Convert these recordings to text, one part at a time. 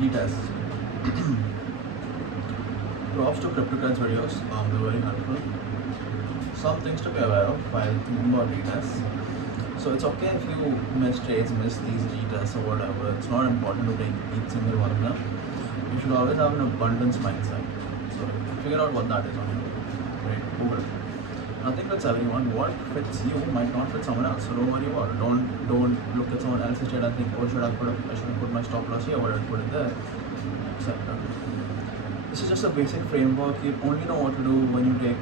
Retests. Props to CryptoCats videos, they're very helpful. Some things to be aware of while thinking about retests. So it's okay if you miss trades, miss these retests or whatever. It's not important to take each single one of them. You should always have an abundance mindset. So figure out what that is on your own. Right? Google it. Nothing fits everyone. What fits you might not fit someone else. So don't worry about it. Don't look at someone else's trade and think, oh, I should have put my stop loss here, or I put it there, etc. This is just a basic framework. You only know what to do when you take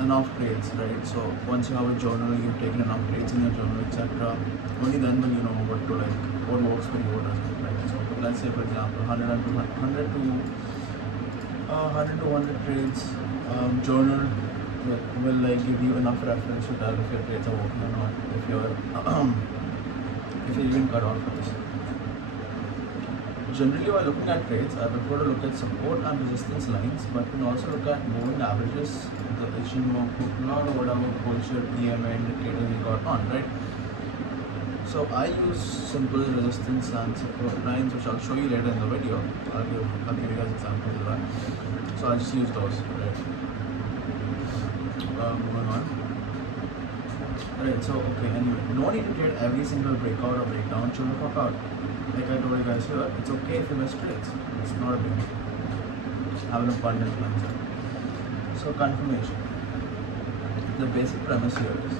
enough trades, right? So once you have a journal, you've taken enough trades in your journal, etc. Only then will you know what to like, what works for you, what doesn't, right? So let's say, for example, 100 to 100 trades journal will like give you enough reference to tell if your trades are working or not, if you're if you're even cut out for this. Generally, while looking at trades, I prefer to look at support and resistance lines, but you can also look at moving averages, the Ichimoku plot or whatever bullshit EMA indicator we got on, right? So I use simple resistance and support lines, which I'll show you later in the video. I'll give you guys examples of that. So I'll just use those, right? Moving on. Right, so okay, anyway, no need to trade every single breakout or breakdown, chill the fuck out. Like I told you guys here, it's okay if you miss trades. It's not a big deal. Have an abundant mindset. So confirmation. The basic premise here is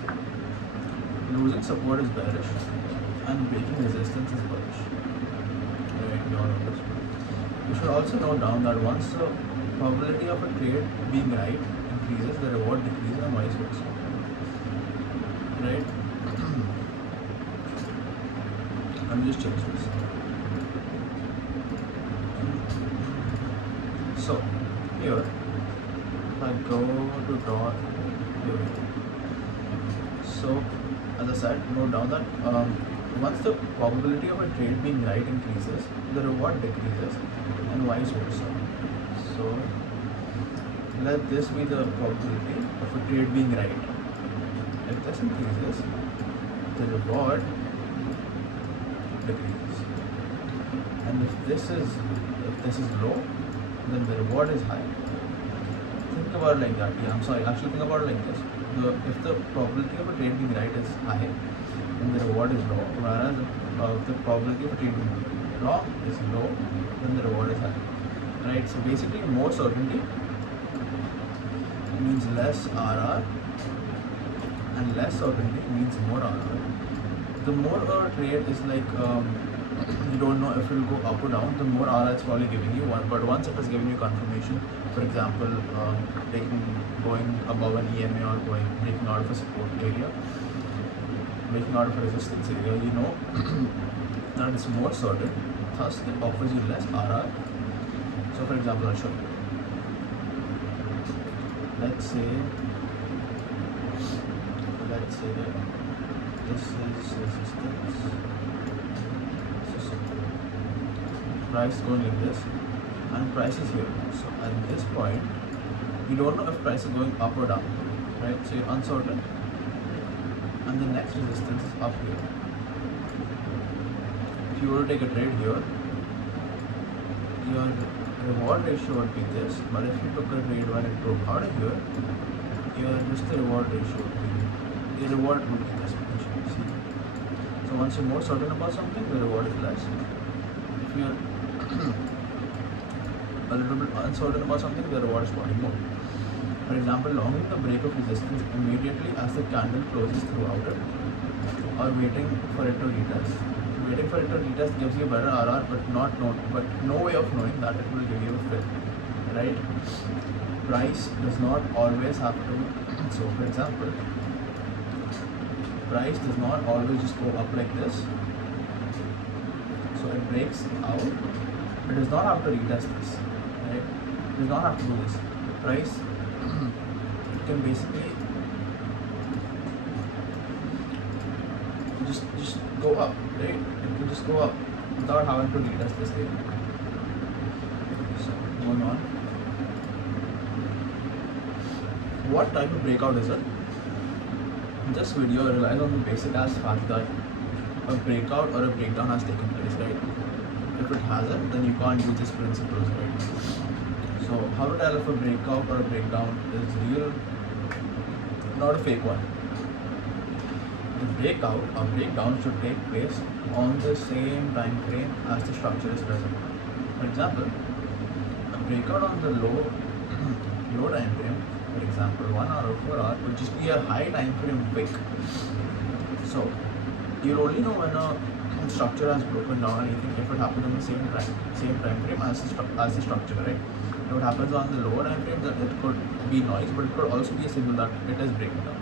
losing support is bearish and breaking resistance is bullish. Right, you all know this. You should also note down that once the probability of a trade being right increases, the reward decreases and vice versa. Right? Let me just change this. So here, if I go to dot here. So as I said, note down that once the probability of a trade being right increases, the reward decreases and vice versa. So let this be the probability of a trade being right. If this increases, the reward decreases. And if this is low, then the reward is high. Think about it like that. Yeah, I'm sorry. Actually, think about it like this. If the probability of a trade being right is high, then the reward is low. Whereas the probability of a trade being wrong is low, then the reward is high. Right? So basically, more certainty means less RR, and less certainty means more RR. The more a trade is like you don't know if it will go up or down, the more RR it's probably giving you. But once it has given you confirmation, for example, going above an EMA or breaking out of a support area, breaking out of a resistance area, you know that it's more certain. Thus, it offers you less RR. So, for example, I'll show you. Let's say this is resistance. Price is going like this, and price is here. So at this point, you don't know if price is going up or down, right? So you're uncertain. And the next resistance is up here. If you were to take a trade here, your reward ratio would be this, but if you took a trade when it broke out of here, the reward ratio would be, the reward would be this much. See? So once you're more certain about something, the reward is less. If you're a little bit uncertain about something, the reward is probably more. For example, longing the break of resistance immediately as the candle closes throughout it, or waiting for it to retest. Waiting for it to retest gives you a better RR, but no way of knowing that it will give you a fill, right? Price does not always have to. So, for example, price does not always just go up like this. So it breaks out. It does not have to retest this, right? It does not have to do this. Price, it can basically just go up, right? It can just go up without having to retest this area. So going on. What type of breakout is it? This video relies on the basic as fact that a breakout or a breakdown has taken place, right? If if it hasn't, then you can't use these principles, right? So how to tell if a breakout or a breakdown is real, not a fake one. The breakdown should take place on the same time frame as the structure is present. For example, a breakout on the low time frame, for example 1 hour or 4 hour, would just be a high time frame wick. So you'll only know when a structure has broken down anything if it happens in the same time frame as the structure, right? If it happens on the lower time frame, then it could be noise, but it could also be a signal that it is breaking down.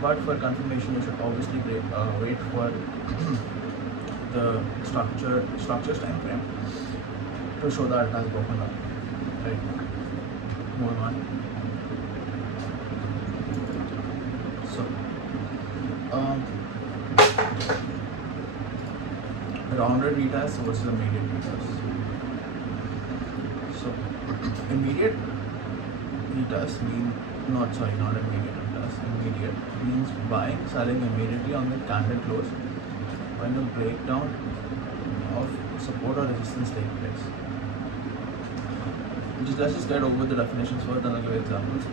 But for confirmation, you should obviously wait for the structure's time frame to show that it has broken down. Right. Moving on. So, rounded retest versus immediate retest. So, immediate retest not immediate retest. Immediate means buying, selling immediately on the candle close when the breakdown of support or resistance takes place. Let's just get over the definitions first, then I'll give examples.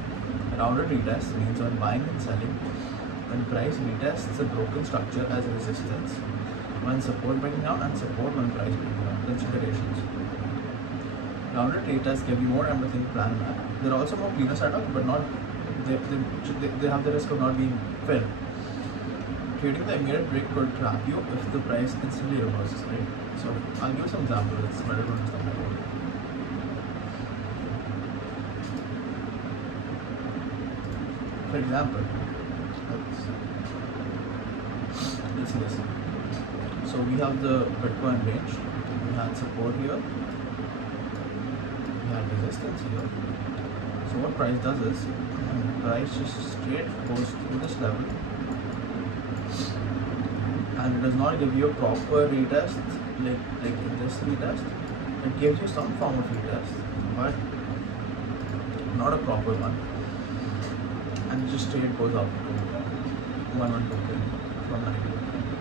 Rounded retest means when buying and selling, when price retests a broken structure as a resistance, when support breaking down and support when price breaking down. Considerations. Rounded retests give you more time to think, plan, and act. They're also more cleaner setup, but not they have the risk of not being fair. Trading the immediate break could trap you if the price instantly reverses, right? So I'll give some examples. It's better to understand that. For example, let's see this. So we have the Bitcoin range. We had support here. We had resistance here. So what price does is, price just straight goes through this level, and it does not give you a proper retest like in this retest. It gives you some form of retest, but not a proper one. And it just straight goes up to 112 from 90.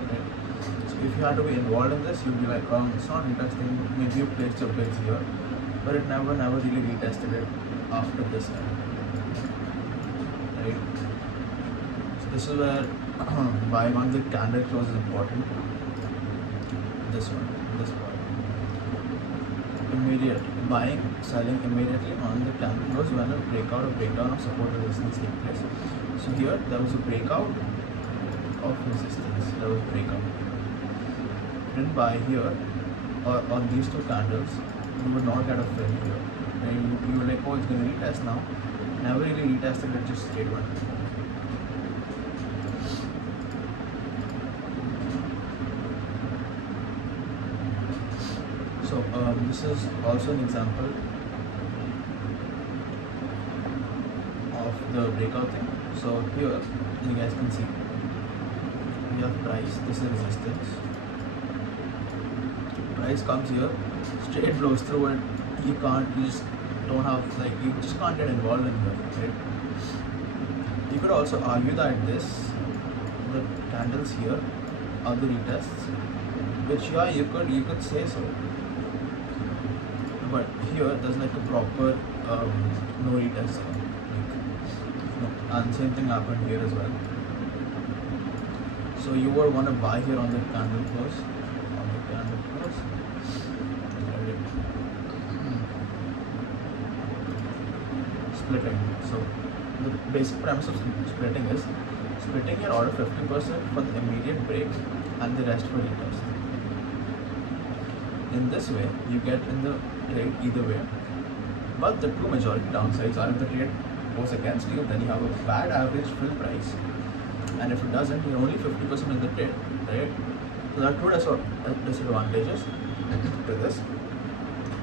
Right? So if you had to be involved in this, you'd be like, it's not retesting. Maybe you placed your bids here, but it never really retested it after this time. Right? So this is where buying on the candle close is important. This one. Immediate buying, selling immediately on the candle close when a breakout or breakdown of support resistance take place. So here there was a breakout of resistance. There was breakout. Didn't buy here or on these two candles, you would not get a fill here. And you were like, oh, it's going to retest now. Never really retested it, just straight went. So this is also an example of the breakout thing. So here you guys can see we have price, this is resistance. Price comes here, straight blows through it. You just can't get involved in it, right? You could also argue that the candles here are the retests, which you could say so. But here there's like a proper no retest, and same thing happened here as well. So you would want to buy here on the candle close, splitting. So the basic premise of splitting is splitting your order 50% for the immediate break and the rest for retest. In this way, you get in the trade either way. But the two majority downsides are if the trade goes against you, then you have a bad average fill price. And if it doesn't, you're only 50% in the trade, right? So there are two disadvantages to this.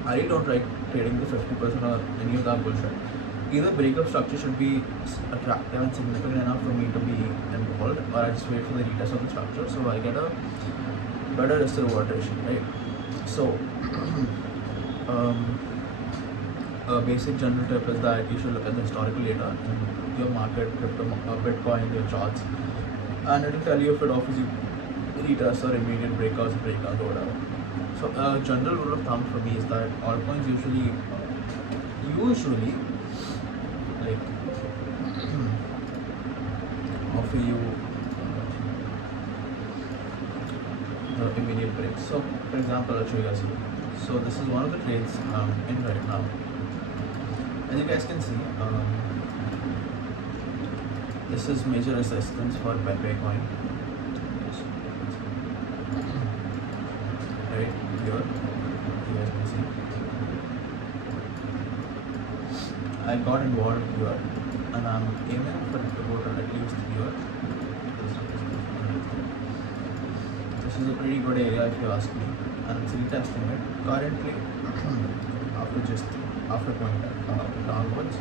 I don't like trading the 50% or any of that bullshit. Either breakup structure should be attractive and significant enough for me to be involved, or I just wait for the retest of the structure so I get a better risk reward ratio, right? So, a basic general tip is that you should look at the historical data in your market, crypto, Bitcoin, your charts, and it will tell you if it offers you retest or immediate breakouts, or whatever. So a general rule of thumb for me is that altcoins usually like offer you the immediate break. So for example, I'll show you guys here. So this is one of the trades in right now. As you guys can see, this is major resistance for Bitcoin. Right here, you guys can see. I got involved here, and I'm aiming for it to go to at least here. This is a pretty good area if you ask me, and it's retesting it currently after going downwards.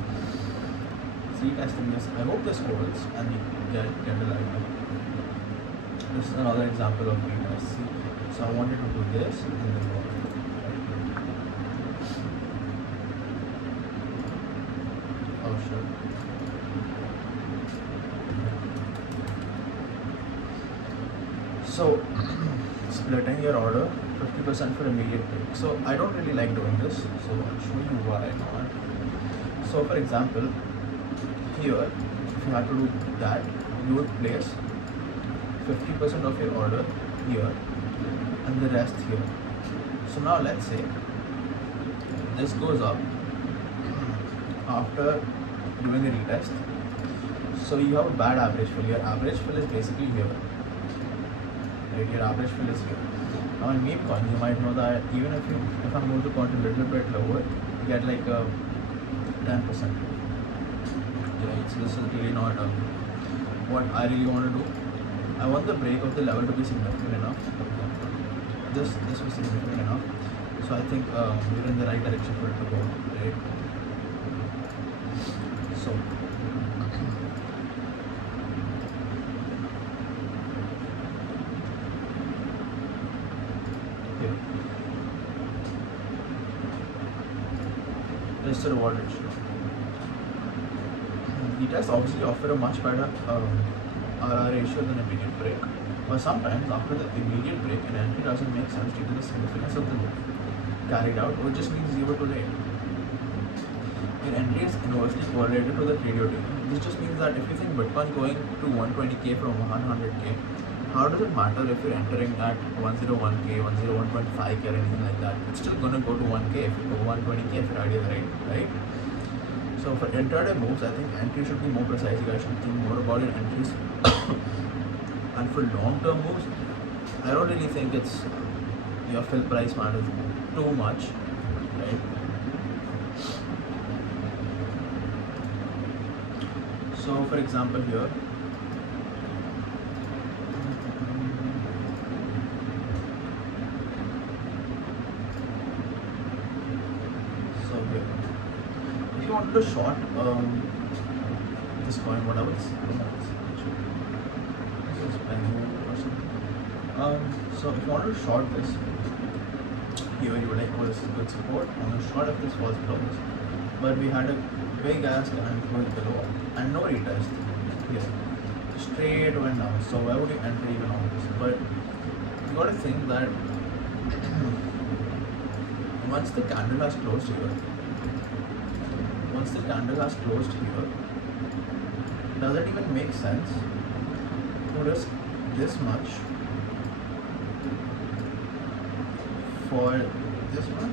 It's retesting this. I hope this holds and we get a line. This is another example of retest. See, so I wanted to do this and then go. Oh sure. So splitting your order 50% for immediate break. So I don't really like doing this, so I'll show you why not. So for example, here if you had to do that, you would place 50% of your order here and the rest here. So now let's say this goes up after doing a retest. So you have a bad average fill. Your average fill is basically here. Right, your average fill is here. Now in meme coin, you might know that even if I'm going to count a little bit lower, you get like a 10%. Right, so this is really not what I really want to do. I want the break of the level to be significant enough. This was significant enough. So I think we're in the right direction for it to go. Right. So risk to reward ratio. Retests obviously offer a much better RR ratio than immediate break, but sometimes after the immediate break, an entry doesn't make sense due to the significance of the move carried out, or just means you were too late. Your entry is inversely correlated to the trade you're taking. This just means that if you think Bitcoin going to 120k from 100k, how does it matter if you're entering at 101k, 101.5k, or anything like that? It's still gonna go to 1k if you go 120k if your idea is right? So for intraday moves, I think entry should be more precise. You guys should think more about your entries. And for long-term moves, I don't really think it's your fill price matters too much, right? So for example here, if you wanted to short this coin, whatever this is penny or something. So if you wanted to short this, here you were like, oh, this is good support. I'm going to short if this falls below this. But we had a big ass and going below and no retest here. Straight went down. So why would you enter even on this? But you got to think that once the candle has closed here, does it even make sense to risk this much for this much?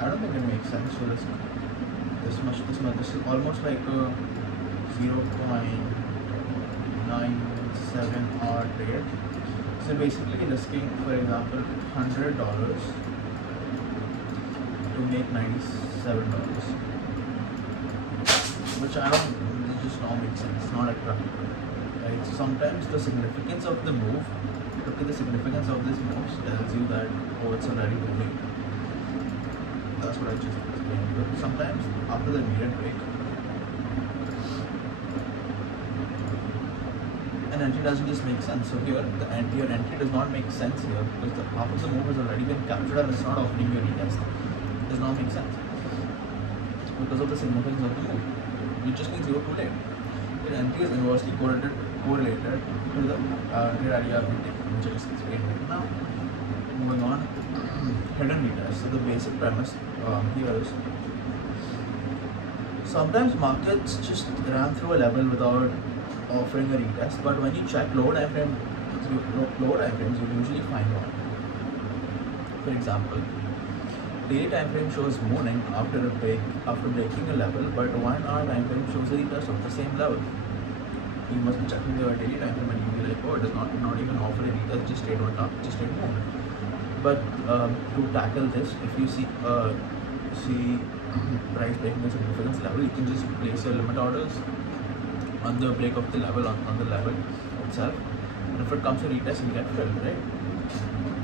I don't think it makes sense to risk this much. This is almost like a 0.97 hour trade. So basically risking, for example, $100 to make $97, which it just don't make sense. It's not attractive, right? So sometimes the significance of the move, look at the significance of this move, tells you that, oh, it's already moving. That's what I just explained. But sometimes after the immediate break, an entry doesn't just make sense. So here, your entry does not make sense here because half of the move has already been captured and it's not offering you a retest. It does not make sense because of the significance of the move. It just means you're too late. Your entry is inversely correlated to the trade idea of taking, which I just explained right now. Moving on. hidden retest. So the basic premise here is sometimes markets just ran through a level without offering a retest, but when you check lower time frames, you usually find one. For example, daily time frame shows mooning after breaking a level, but 1 hour time frame shows a retest of the same level. You must be checking your daily time frame and you'll be like, oh, it does not even offer a retest, just straight on top, just straight moon. But to tackle this, if you see price breaking a significance level, you can just place your limit orders on the break of the level on the level itself. And if it comes to retest, you get filled, right?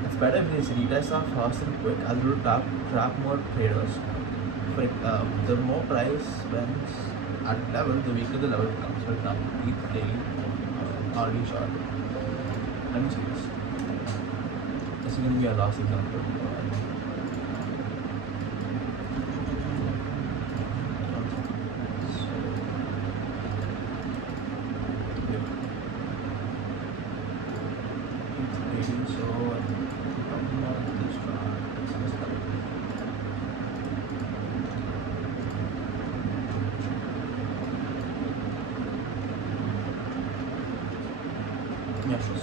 It's better if these retests are fast and quick, as it will trap more traders. The more price wins at level, the weaker the level becomes. For example, ETH daily, hourly chart. Let me see this. This is going to be our last example.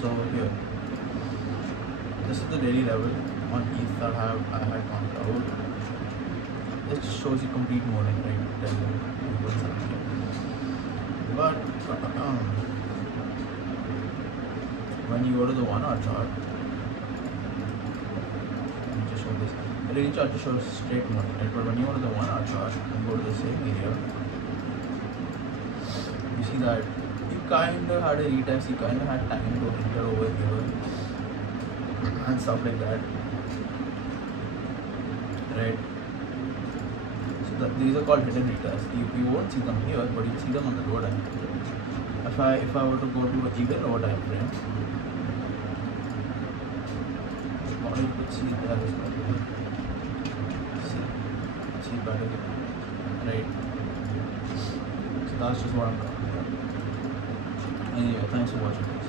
So here, this is the daily level on ETH that I had counted out. It shows you complete morning, right? Telling you what's happening. But when you go to the 1 hour chart, let me just show this. The daily chart just shows straight morning, right? But when you go to the 1 hour chart and go to the same area, you see that you kind of had a retest, you kind of had time to enter over here and stuff like that, right? So these are called hidden retests. You won't see them here, but you'll see them on the lower time frame. If I were to go to an even lower time frame, what you could see there is better. See better, right? So that's just what I'm talking about. Anyway, thanks for watching.